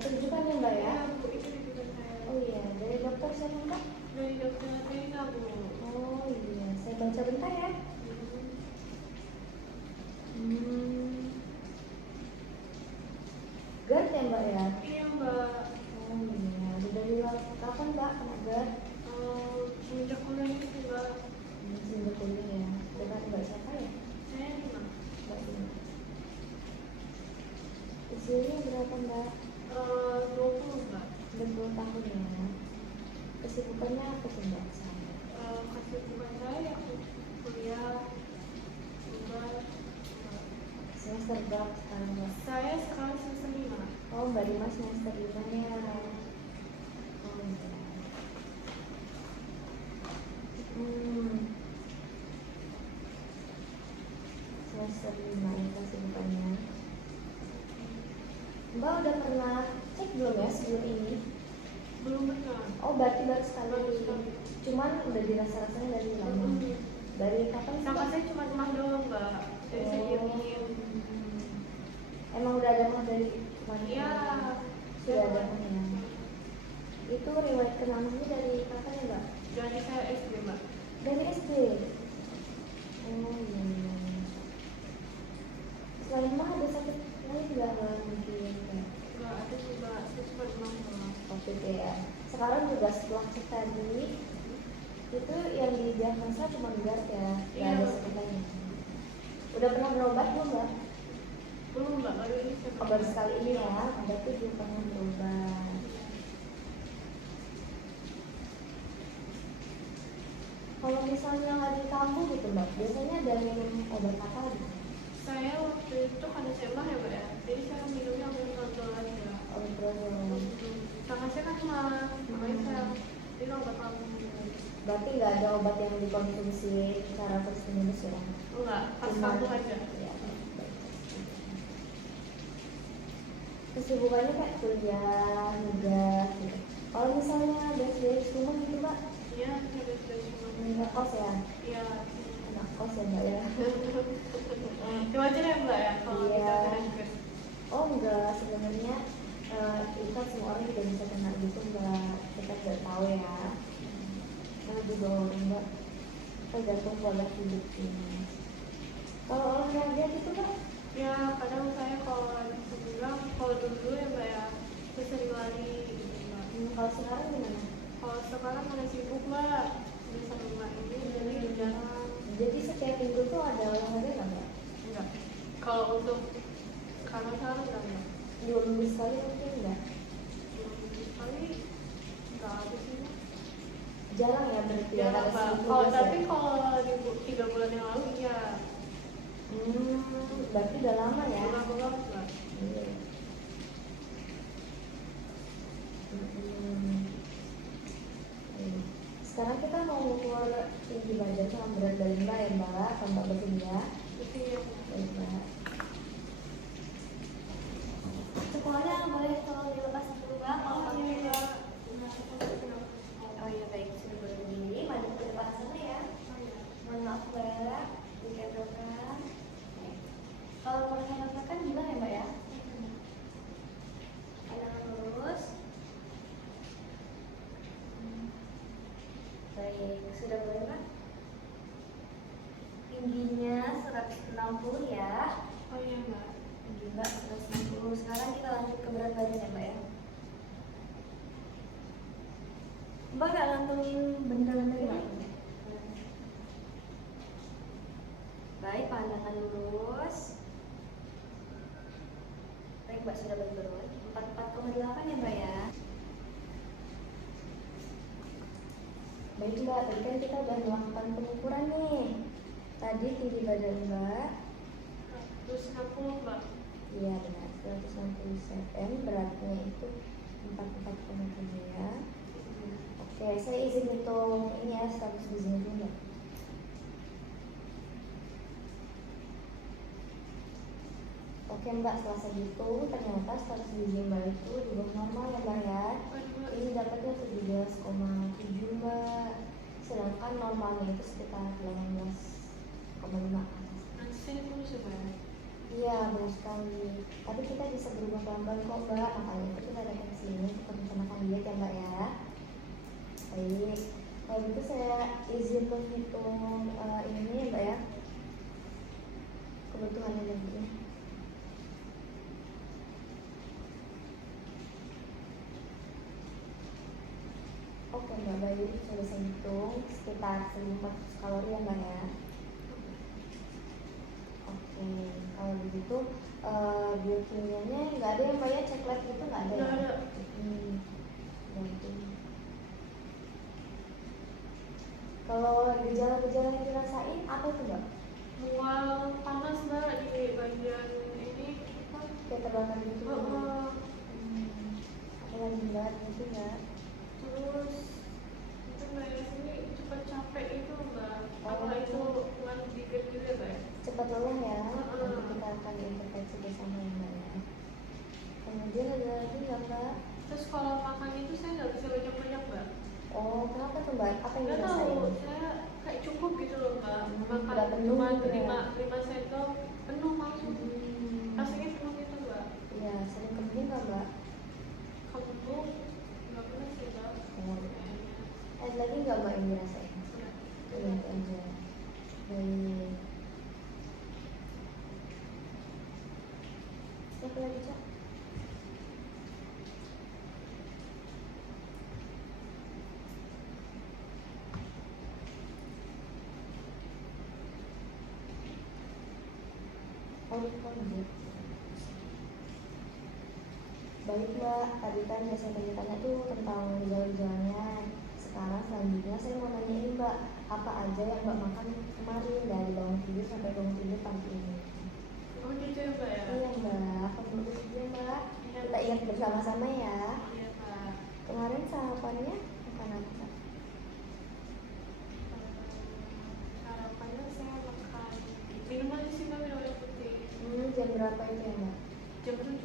rujukan ya mbak ya? Bu, itu rujukan saya. Oh iya, dari dokter siapa mbak? Dari dokter Rina, Bu. Oh iya, saya baca bentar ya. GERD ya mbak ya? Iya mbak. Oh iya, udah dari kapan mbak kena GERD? Semenjak kuliah ini sih mbak. Semenjak kuliah ya. Dengan mbak siapa ya? Saya Rina. Mbak Dina. Usianya berapa mbak? 20 mbak. 20 tahun ya. Kesibukannya apa sih mbak? Kesibukan saya kuliah, mbak. Semester berapa sekarang mbak? Saya sekarang semester 5. Oh mbak Dima semester 5 ya. Oh iya. Semester 5 ya kesibukannya. Mbak udah pernah cek belum ya sebelum ini? Belum pernah. Oh berarti baru sekali. Baru sekali. Cuman udah dirasa-rasanya dari lama. Dari kapan sih? Sama saya cuma demam doang mbak. Jadi saya diamin. Emang udah ada mah dari kemarin? Iya. Sudah ada mah ya. Itu riwayat kemampuannya dari kapan ya mbak? Dari saya SD mbak. Dari SD. Oh iya. Selain mah ada sakit lain nggak mungkin? Nggak ada sih mbak. Saya cuma demam doang. Oke ya. Sekarang juga setelah cek tadi itu yang didiagnosa cuma GERD ya, nggak Iya. ada sakit lain. Udah pernah berobat belum mbak? Belum mbak, baru ini saya Oh, baru sekali ini ya, berarti belum pernah berobat. Kalau misalnya lagi kambuh gitu mbak, biasanya ada minum obat apa gitu? Saya waktu itu karena saya mah ya mbak ya, jadi saya minumnya obat aja. Obat terus. Tangan saya kan mah, makanya saya minum obat kamu. Berarti nggak ada obat yang dikonsumsi secara terus menerus ya? Enggak, pas Cuman- kambuh aja. Ya. Kesibukannya kayak kuliah, nugas gitu. Kalau misalnya dari rumah gitu mbak, Iya, saya dari semua. nggak kos ya? Iya. Anak kos ya mbak ya? Cuma aja ya mbak ya, kalau Iya. kita kena juga. Oh enggak, sebenarnya itu kan semua orang juga bisa kena gitu mbak. Kita nggak tahu ya. Karena juga orang mbak tergantung pola hidup ini. Kalau olahraga gitu mbak, Ya, kadang saya kalau bisa bilang, kalau dulu ya mbak ya, saya sering lari gitu mbak. kalau sekarang gimana? Kalau sekarang ada sibuk mbak, udah sama mbak ini, jadi jarang. Jadi setiap minggu tuh ada olahraga nggak mbak? Enggak. Kalau untuk sekarang enggak mbak. 2 minggu sekali mungkin enggak? Sekali enggak ada sih mbak. Jarang ya berarti ya, Jarang ada mbak. seminggu Kalau ya? tapi kalau di 3 bulan yang lalu iya. Berarti udah lama ya? Pernah banget mbak. Iya. Sekarang kita mau keluar tinggi badan sama berat badan mbak ya mbak, sama mbak bersedia. Itu yang Baik mbak. Sekolah boleh tolong dilepas dulu mbak kalau pakai mbak. Oh iya baik, sudah berdiri, maju ke depan sana ya. Mohon maaf mbak, dikendongkan. Kalau merasakan gimana ya mbak ya? Pandangan lurus. Baik, sudah boleh mbak? Tingginya 160 ya. Oh iya mbak. Tinggi mbak 160. Sekarang kita lanjut ke berat badan ya mbak ya. Mbak gak ngantongin benda-benda ini? Baik, pandangan lurus. Baik mbak, sudah balik turun. 44,8 ya mbak ya. Baik mbak, tadi kan kita udah melakukan pengukuran nih. Tadi tinggi badan mbak, 160 mbak. iya benar, 160 cm, beratnya itu 44,7 ya. Oke, saya izin hitung ini ya, status gizinya dulu. Oke mbak, setelah saya hitung, ternyata status gizi mbak itu di bawah normal ya mbak ya. Ini dapatnya 17,7 mbak. Sedangkan normalnya itu sekitar 18,5. Nanti saya terus ya mbak. Iya, Iya, benar sekali. Tapi kita bisa berubah pelan-pelan kok Mbak. Makanya itu kita datang ke sini untuk merencanakan diet ya Mbak ya. Baik. Kalau gitu saya izin menghitung ini ya Mbak ya. Kebutuhan energinya. Oke Mbak, baik. Sudah saya hitung sekitar 1.400 kalori ya Mbak ya. Oke, kalau begitu biokimianya nggak ada ya Mbak ya, cek lab gitu nggak ada ya? Nggak ada. Baik. Kalau gejala-gejala yang dirasain apa tuh Mbak? Mual panas Mbak di bagian ini apa? Kayak terbakar gitu Mbak? Heeh. Apa lagi Mbak? Gitu ya? Terus itu Mbak ya, ini cepat capek itu Mbak. Oh. Apa itu ngaruh dikit juga ya Mbak ya? Cepat lelah ya? Heeh. Nanti kita akan intervensi bersama ya Mbak ya. Kemudian ada lagi nggak Mbak? Terus kalau makan itu saya nggak bisa banyak-banyak Mbak. Oh, kenapa tuh Mbak? Apa yang Nggak dirasain? tahu, saya kayak cukup gitu loh Mbak. nggak Makan penuh cuma gitu ya? 5 sendok penuh langsung. Rasanya penuh gitu Mbak. Iya, sering kembung nggak Mbak? Kembung nggak pernah sih Mbak. Oh, ada lagi nggak Mbak yang dirasain? Iya aja. Baik. Siapa lagi Cak? Oh, lanjut. Baik Mbak, tadi kan yang saya tanya tuh tentang gejala-gejalanya. Sekarang selanjutnya saya mau nanyain Mbak, apa aja yang Mbak makan kemarin dari bangun tidur sampai bangun tidur pagi ini? Oh gitu ya Mbak ya? Iya Mbak, aku dulu juga Mbak. Iya. Kita ingat bersama-sama ya. Iya Mbak. Kemarin sarapannya makan apa Mbak? Sarapannya saya makan minum aja sih Mbak, minum air putih. Jam berapa itu ya Mbak? Jam 7.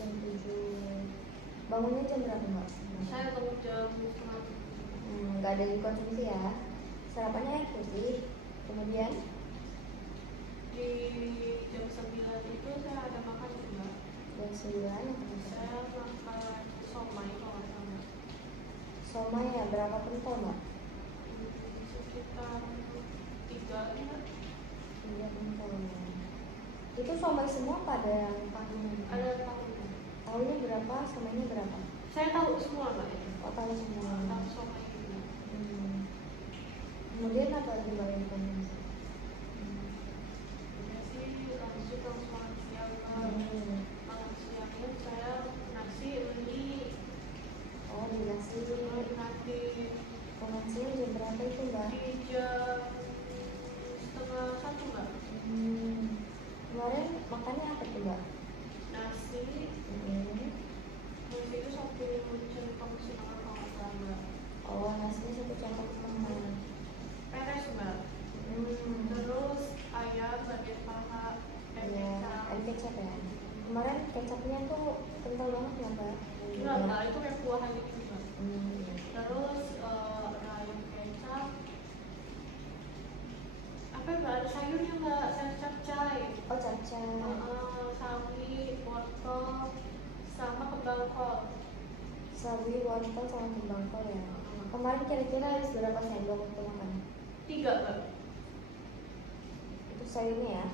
Jam 7. Bangunnya jam berapa Mbak? Saya bangun jam setengah 7. Nggak ada dikonsumsi ya. Sarapannya air putih. Kemudian Di jam 9 itu saya ada makan juga. jam 9 apa Mbak? Saya makan somai kalau nggak salah. Somai ya, berapa pentol Mbak? Sekitar 3 ya. 3 pentol. Itu somai semua pada yang tahunya? Ada tahu. Tahunya berapa, somainya berapa? Saya tahu semua Mbak itu. Oh, tahu semua. Tahu somai itu. Kemudian apa lagi Mbak yang dikonsumsi? Udah sih langsung makan siang Mbak. Makan siangnya saya nasi mie. Oh, di nasi. Nanti Makan siang jam berapa itu Mbak? di jam setengah 1 Mbak. Kemarin makannya apa tuh Mbak? Nasi nasi itu 1 centong setengah kalau nggak salah Mbak. Oh, nasinya 1 centong setengah. Peres Mbak. Terus ayam bagian paha dan Iya, kecap. ada kecap ya. Kemarin kecapnya tuh kental banget ya Mbak? Enggak Mbak, itu kayak kuahan gitu Mbak. Terus ada ayam kecap. Apa ya Mbak, ada sayurnya Mbak, sayur capcay. Oh, capcay. Sawi, wortel, sama kembang kol. Sawi, wortel, sama kembang kol ya. Kemarin kira-kira habis berapa sendok untuk makan? 3 Mbak. Itu sayurnya ya.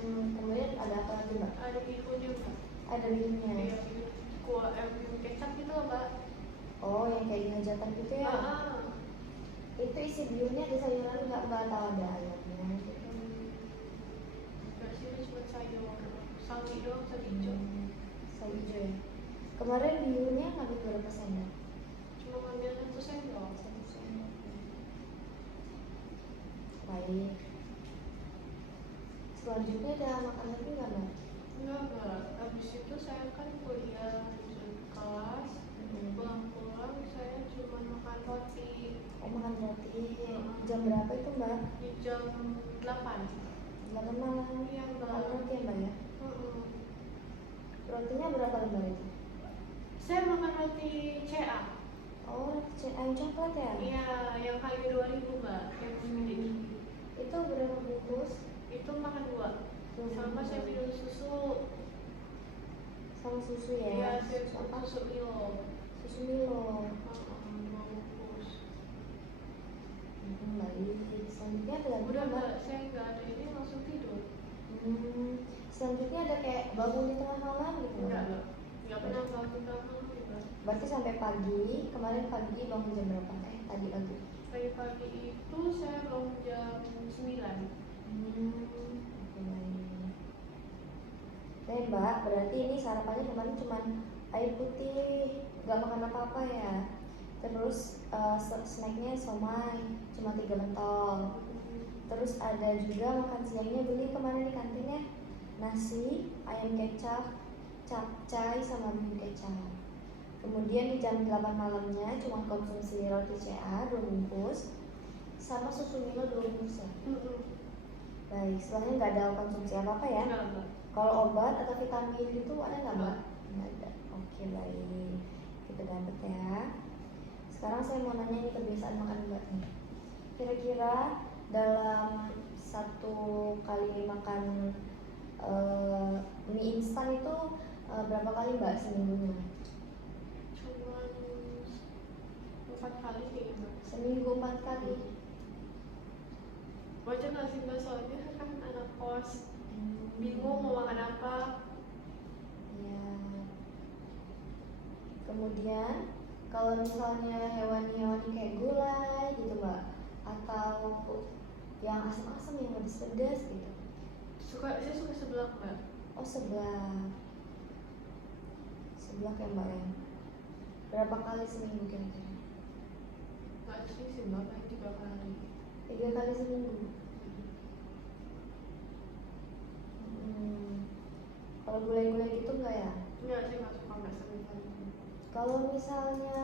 Kemudian ada apa lagi Mbak? Ada bihunnya Mbak. Ada bihunnya. Iya, bihun kecap gitu loh Mbak. Oh, yang kayak di hajatan gitu ya. Itu isi bihunnya ada sayuran nggak Mbak, atau ada ayamnya gitu? Enggak sih, itu cuma sayur. Sawi doang, sawi hijau. Sawi hijau ya. Kemarin bihunnya ngambil berapa sendok? Cuma ngambil 1 sendok. 1 sendok. Baik. Selanjutnya ada makan lagi nggak Mbak? Enggak Mbak, habis itu saya kan kuliah lanjut kelas. Pulang-pulang saya cuma makan roti. Oh, makan roti. Jam berapa itu Mbak? Di jam 8. 8 malam. Iya Mbak. Makan roti ya Mbak ya? Rotinya berapa lembar itu? Saya makan roti CA. Oh, roti ayam coklat ya? Iya, yang harga 2.000 Mbak, yang segede. Itu berapa bungkus? Itu makan 2. Dua Sama saya bungkus. minum susu. Sama susu ya? Iya, saya Susu apa? susu Milo. Susu Milo. 2 bungkus. Baik. Selanjutnya ada lagi Udah Mbak? enggak, saya nggak ada ini langsung tidur. Selanjutnya ada kayak bangun di tengah malam gitu? Nggak pernah bangun bangun juga. Berarti sampai pagi, kemarin pagi bangun jam berapa? Tadi pagi. Pagi-pagi itu saya bangun jam 9. Oke, baik. Oke Mbak, berarti ini sarapannya kemarin cuma air putih, nggak makan apa-apa ya. Terus snacknya somai, cuma 3 mentol. Terus ada juga makan siangnya beli kemarin di kantin ya, nasi, ayam kecap, capcay sama bihun kecap. Kemudian di jam 8 malamnya cuma konsumsi roti CA 2 bungkus sama susu Milo 2 bungkus ya. Baik, setelahnya nggak ada konsumsi apa-apa ya? Enggak. Kalau obat atau vitamin itu ada nggak Mbak? Nggak ada. Oke, baik. Kita dapat ya. Sekarang saya mau nanya ini kebiasaan makan Mbak nih. Kira-kira dalam 1 kali makan mie instan itu berapa kali Mbak seminggunya? Cuma 4 kali kayaknya Mbak. Seminggu 4 kali. Wajar nggak sih Mbak, soalnya saya kan anak kos, bingung mau makan apa. Ya. Kemudian kalau misalnya hewan-hewan kayak gulai gitu Mbak, atau yang asam-asam yang pedas-pedas gitu. Saya suka seblak Mbak. Oh, seblak. Seblak ya Mbak ya. Berapa kali seminggu kira-kira? Nggak sering sih Mbak, paling 3 kali. 3 kali seminggu. Kalau gulai-gulai gitu enggak ya? Enggak, saya nggak suka, nggak sering kali. Kalau misalnya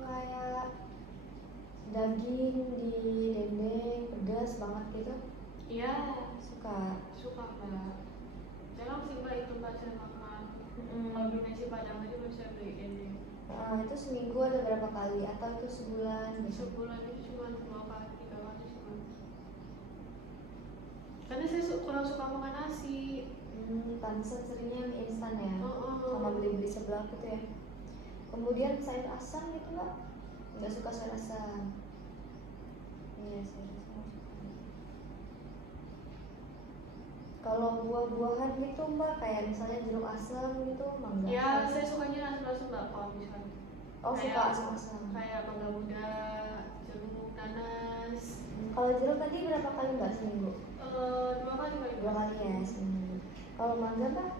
kayak daging di dendeng pedas banget gitu, Iya, suka. suka Mbak. Jarang sih Mbak itu Mbak saya makan. Kalau beli nasi padang aja baru saya beli ini. Itu seminggu ada berapa kali atau itu sebulan gitu? Sebulan itu cuma 2 kali, 3 kali cuma. Karena saya kurang suka makan nasi. Pantesan seringnya mie instan ya, Oh. sama beli-beli seblak gitu ya. Kemudian sayur asam gitu Mbak? Nggak suka sayur asam? Iya, sayur asam. Kalau buah-buahan gitu Mbak, kayak misalnya jeruk asam gitu, mangga Ya, asam. saya sukanya asam-asam Mbak kalau misalnya. Oh, suka Kayak- asam-asam. Kayak mangga muda, jeruk, nanas. Kalau jeruk tadi berapa kali Mbak seminggu? 2 kali kali 2 kali ya seminggu. Kalau mangga Mbak?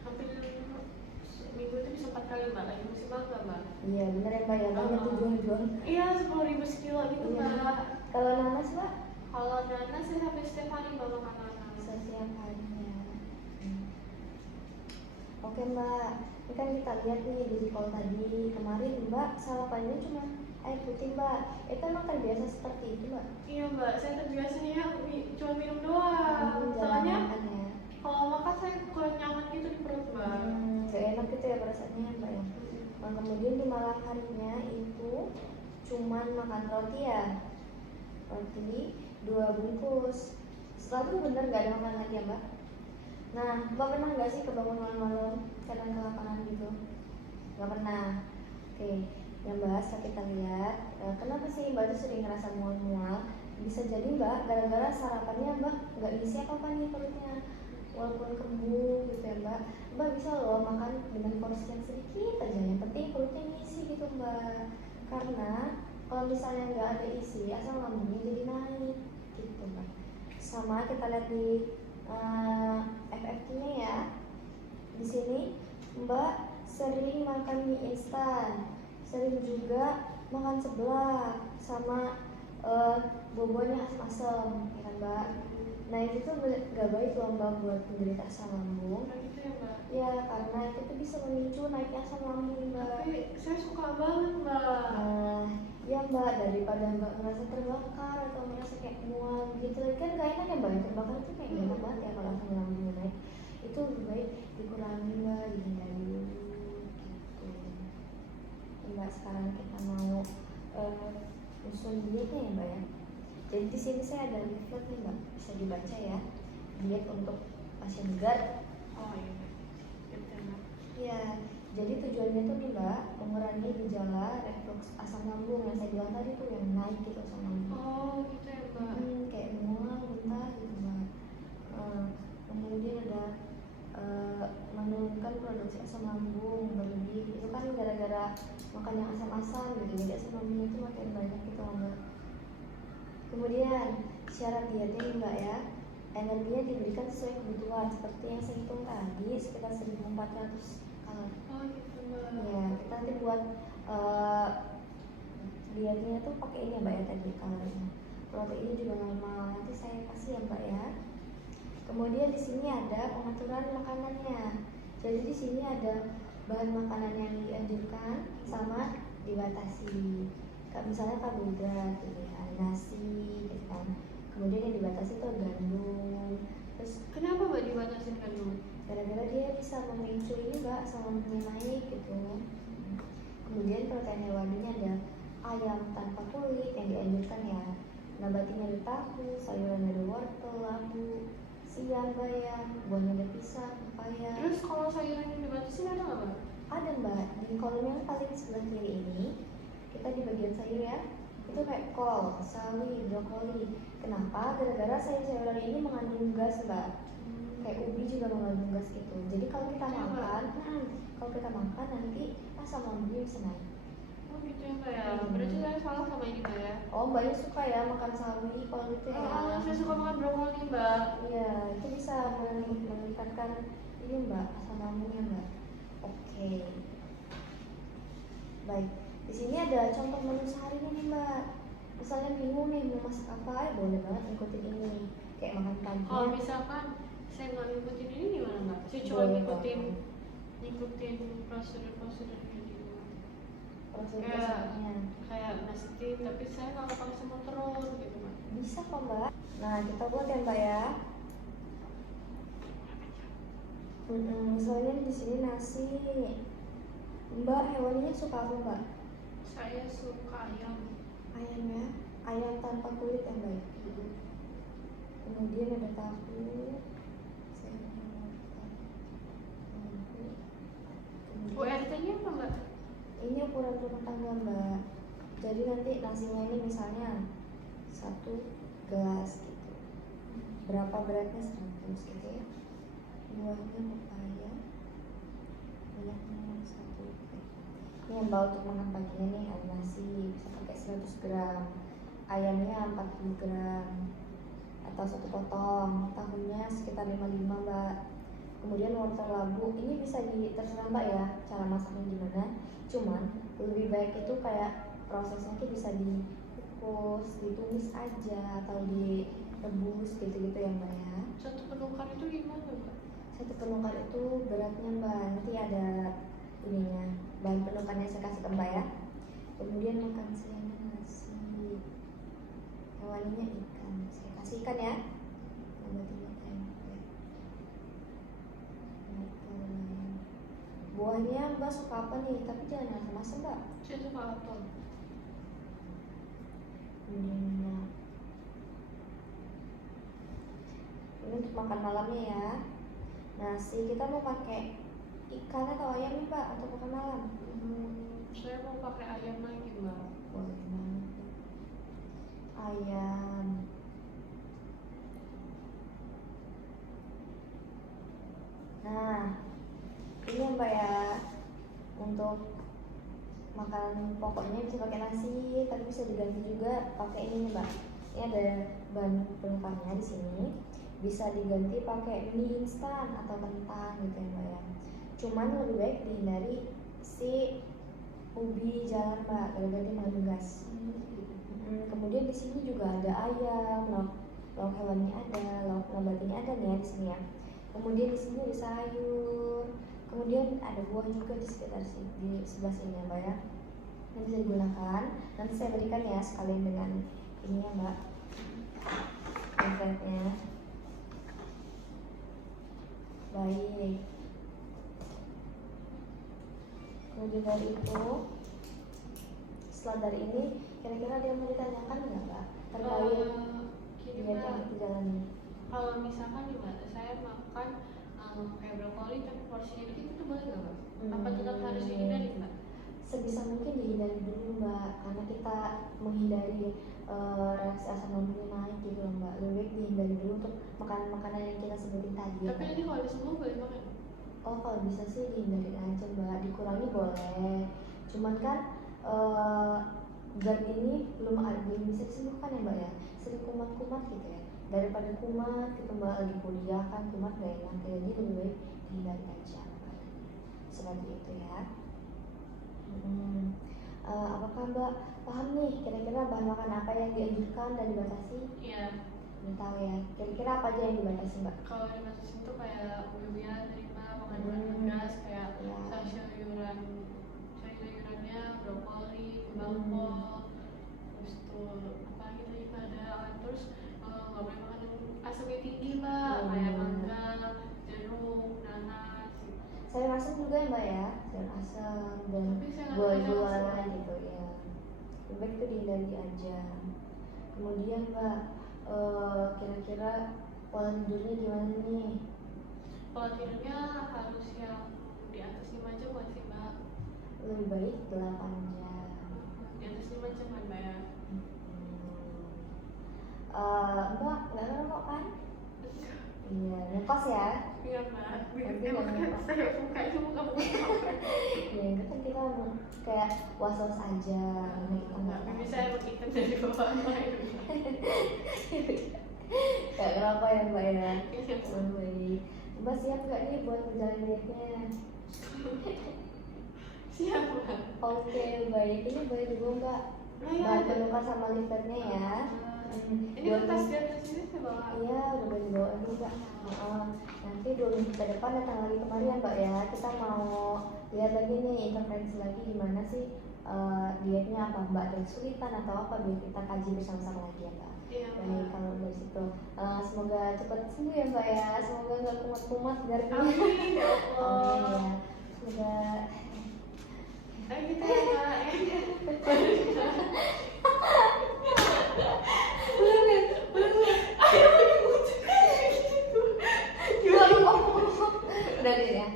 hampir seminggu itu bisa 4 kali Mbak, lagi musim mangga Mbak. Iya bener ya Mbak ya, banyak tuh jual-jual. Iya, 10.000 sekilo gitu Iya. Mbak. Kalau nanas Mbak? Kalau nanas saya sampai setiap hari Mbak makan nanas. Setiap harinya. Oke Mbak, ini kan kita lihat nih di call tadi kemarin Mbak sarapannya cuma air putih Mbak. Itu emang terbiasa seperti itu Mbak? Iya Mbak, saya terbiasanya cuma minum doang. Jarang Soalnya makan ya. kalau makan saya kurang nyaman gitu di perut Mbak. Gak enak gitu ya perasaannya Mbak ya. Nah kemudian di malam harinya itu cuman makan roti ya, roti 2 bungkus. Setelah itu bener gak ada makan lagi ya Mbak? Nah Mbak pernah gak sih kebangun malam-malam kadang kelaparan gitu? Gak pernah. Oke, yang Mbak setelah kita lihat kenapa sih Mbak itu sering ngerasa mual-mual? Bisa jadi Mbak gara-gara sarapannya Mbak gak ngisi apa-apa nih perutnya, walaupun kembung gitu ya Mbak. Mbak bisa loh makan dengan porsi yang sedikit aja, yang penting perutnya ngisi gitu Mbak. Karena kalau misalnya nggak ada isi, asam lambungnya jadi naik gitu Mbak. Sama kita lihat di FFT-nya ya. Di sini Mbak sering makan mie instan, sering juga makan seblak sama bobonya asam-asam, ya kan Mbak? Nah itu tuh gak baik loh Mbak buat penderita asam lambung. Nah gitu ya Mbak. Ya karena itu tuh bisa memicu naiknya asam lambung Mbak. Tapi saya suka banget Mbak. Nah ya Mbak, daripada Mbak merasa terbakar atau merasa kayak mual gitu, kan gak enak ya Mbak, yang terbakar itu kayak gak enak banget ya kalau asam lambung naik. Itu lebih baik dikurangi Mbak, dihindari dulu gitu. Mbak sekarang kita mau nyusun dietnya ya Mbak ya. Jadi di sini saya ada leaflet nih mbak, bisa dibaca ya. Diet untuk pasien GERD. Oh iya. Gitu ya. Ya, jadi tujuannya tuh nih mbak, mengurangi gejala reflux asam lambung yang saya bilang tadi tuh, yang naik gitu asam lambung. Oh gitu ya mbak. Kayak mual, muntah gitu mbak. Kemudian ada menurunkan produksi asam lambung berlebih. Itu kan gara-gara makan yang asam-asam gitu, jadi asam lambung itu makin banyak gitu mbak. Kemudian syarat dietnya nih mbak ya, energinya diberikan sesuai kebutuhan seperti yang saya hitung tadi, sekitar 1400 kalori. Oh gitu mbak. Ya, kita nanti buat dietnya tuh pakai ini ya mbak ya tadi kalorinya. Proteinnya juga normal, nanti saya kasih ya mbak ya. Kemudian di sini ada pengaturan makanannya. Jadi di sini ada bahan makanan yang dianjurkan sama dibatasi. Misalnya karbohidrat gitu ya, nasi gitu kan. Kemudian yang dibatasi itu gandum. Terus Kenapa mbak dibatasin kandung? gara-gara dia bisa memicu ini mbak, asam lambungnya naik gitu. Kemudian protein hewaninya ada ayam tanpa kulit yang dianjurkan ya. Nabatinya ada tahu, sayuran ada wortel, labu, siam, bayam, buahnya ada pisang, pepaya. Terus kalau sayuran yang dibatasin ada nggak mbak? Ada mbak, di kolom yang paling sebelah kiri ini, kita di bagian sayur ya, itu kayak kol, sawi, brokoli. Kenapa? Gara-gara sayur-sayuran ini mengandung gas mbak. Kayak ubi juga mengandung gas gitu. Jadi kalau kita makan, nanti asam lambungnya bisa naik. Oh gitu ya mbak ya. Berarti saya salah sama ini mbak ya. Oh mbaknya suka ya makan sawi kalau gitu ya? Saya suka makan brokoli mbak. Iya, itu bisa meningkatkan ini mbak, asam lambungnya mbak. Oke. Baik. Di sini ada contoh menu sehari nih mbak. Misalnya bingung nih mau masak apa, ya boleh banget ikutin ini. Kayak makan pagi. Kalau misalkan saya nggak ngikutin ini gimana mbak? Saya cuma Boleh ngikutin prosedur gitu. Prosedur-prosedurnya. Kayak nasi tim, tapi saya nggak pakai semua terus gitu mbak. Bisa kok mbak. Nah kita buat ya mbak ya. Misalnya di sini nasi. Mbak hewannya suka apa mbak? Saya suka ayam. Ayamnya, ayam tanpa kulit yang baik. Kemudian ada tahu. Saya mau tahu. URT-nya apa mbak? Ini ukuran rumah tangga mbak. Jadi nanti nasinya ini misalnya 1 gelas gitu. Berapa beratnya 100 gitu ya. Buahnya pepaya. Minyaknya 1. Ini yang mbak untuk makan paginya nih, ada nasi bisa pakai 100 gram. Ayamnya 40 gram atau 1 potong. Tahunya sekitar 55 mbak. Kemudian wortel labu, ini bisa terserah mbak ya cara masaknya gimana. Cuman lebih baik itu kayak prosesnya itu bisa dikukus, ditumis aja atau direbus gitu-gitu ya mbak ya. Satu penukar itu gimana mbak? Satu penukar itu beratnya mbak, nanti ada ininya, bahan penukarnya saya kasih ke mbak ya. Kemudian makan siangnya nasi, hewaninya ikan, saya kasih ikan ya. Nabatinya tempe. Buahnya mbak suka apa nih? Tapi jangan asam-asam mbak. Saya suka apel. Ini untuk makan malamnya ya. Nasi kita mau pakai ikan atau ayam nih mbak untuk makan malam? Saya mau pakai ayam lagi mbak. Boleh banget. Ayam. Nah, ini ya mbak ya, untuk makanan pokoknya bisa pakai nasi, tapi bisa diganti juga pakai ini nih mbak. Ini ada bahan penukarnya di sini. Bisa diganti pakai mie instan atau kentang gitu ya mbak ya. Cuman lebih baik dihindari si ubi jalar mbak, gara-gara dia mengandung gas. Kemudian di sini juga ada ayam, lauk hewannya ada, lauk nabatinya ada nih ya di sini ya. Kemudian di sini ada sayur, kemudian ada buah juga di sekitar sini, di sebelah sini ya mbak ya. Yang bisa digunakan. Nanti saya berikan ya sekalian dengan ini ya mbak, pamfletnya. Baik. Kemudian dari itu, setelah dari ini kira-kira ada yang mau ditanyakan nggak mbak terkait misalkan nih mbak, saya makan kayak brokoli tapi porsinya dikit itu boleh nggak mbak? Apa tetap harus dihindari mbak? Sebisa mungkin dihindari dulu mbak, karena kita menghindari reaksi asam lambungnya naik gitu loh mbak. Lebih baik dihindari dulu untuk makanan-makanan yang kita sebutin tadi. Tapi nanti kalau udah sembuh boleh makan? Oh kalau bisa sih dihindari aja mbak, dikurangi boleh. Cuman kan zat ini belum bisa disembuhkan ya mbak ya. Sering kumat-kumat gitu ya. Daripada kumat gitu mbak, lagi kuliah kan kumat gak enak, jadi lebih baik dihindari aja mbak. Seperti itu ya. Apakah mbak paham nih kira-kira bahan makan apa yang dianjurkan dan dibatasi? Iya. Belum tahu ya. Kira-kira apa aja yang dibatasi mbak? Kalau dibatasi itu kayak umbi-umbian dari mbak, makanan pedas kayak Ya. sayurannya brokoli, bawang, terus tuh apa lagi tadi mbak ada, terus nggak boleh makan yang asamnya tinggi mbak, kayak mangga, jeruk, nanas. Sayur asam juga ya mbak ya, sayur asam dan Tapi saya nggak buah-buahan makan asam. gitu ya. Lebih baik itu dihindari aja. Kemudian mbak, kira-kira pola tidurnya gimana nih? Pola tidurnya harus yang di atas 5 jam nggak sih mbak? Lebih baik 8 jam. Di atas 5 jam kan mbak ya? Mbak nggak ngerokok kan? Iya, ngekos ya. Iya mbak, Nanti emang nggak kan ngerokok. saya buka itu buka Ya itu kan kita kayak was-was aja, karena kita nggak tahu. bisa emang ikan dari bawah lain. Nggak ngerokok ya mbak ya. Iya. Baik. Mbak siap nggak nih buat menjalani dietnya? Siap mbak. Oke baik, ini boleh juga mbak. Nah, ya, Bahan ada. penukas sama livernya ya. Ini kertas di atas ini saya bawa. Iya, udah boleh dibawa dulu mbak. Nanti 2 minggu ke depan datang lagi kemari ya mbak ya. Kita mau lihat lagi nih intervensi lagi gimana sih dietnya, apa mbak ada kesulitan atau apa, biar kita kaji bersama-sama lagi ya mbak. Iya Baik, mbak. kalau dari situ semoga cepat sembuh ya mbak ya. Semoga nggak kumat-kumat garpunya. Amin ya Amin Allah. ya. Semoga Ayo kita ya mbak. udah deh ya.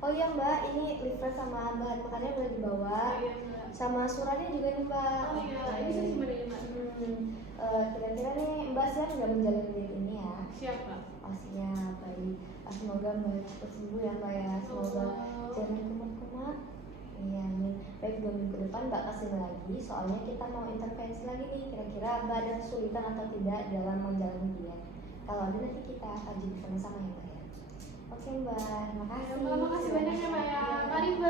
Oh iya mbak, ini liver sama bahan makannya boleh dibawa. Iya mbak. Sama suratnya juga nih mbak. Oh iya, ini saya simpan ini mbak. Kira-kira nih mbak siap nggak menjalani diet ini ya? Siap mbak. Oh siap, baik. Semoga mbak cepat sembuh ya mbak ya. Semoga jangan kumat-kumat. Iya, amin. Baik, 2 minggu ke depan mbak kesini lagi. Soalnya kita mau intervensi lagi nih. Kira-kira mbak ada kesulitan atau tidak dalam menjalani diet. Kalau ada nanti kita kaji bersama-sama ya mbak ya. Oke mbak, terima kasih. Mbak, makasih banyak ya mbak ya. Mari mbak.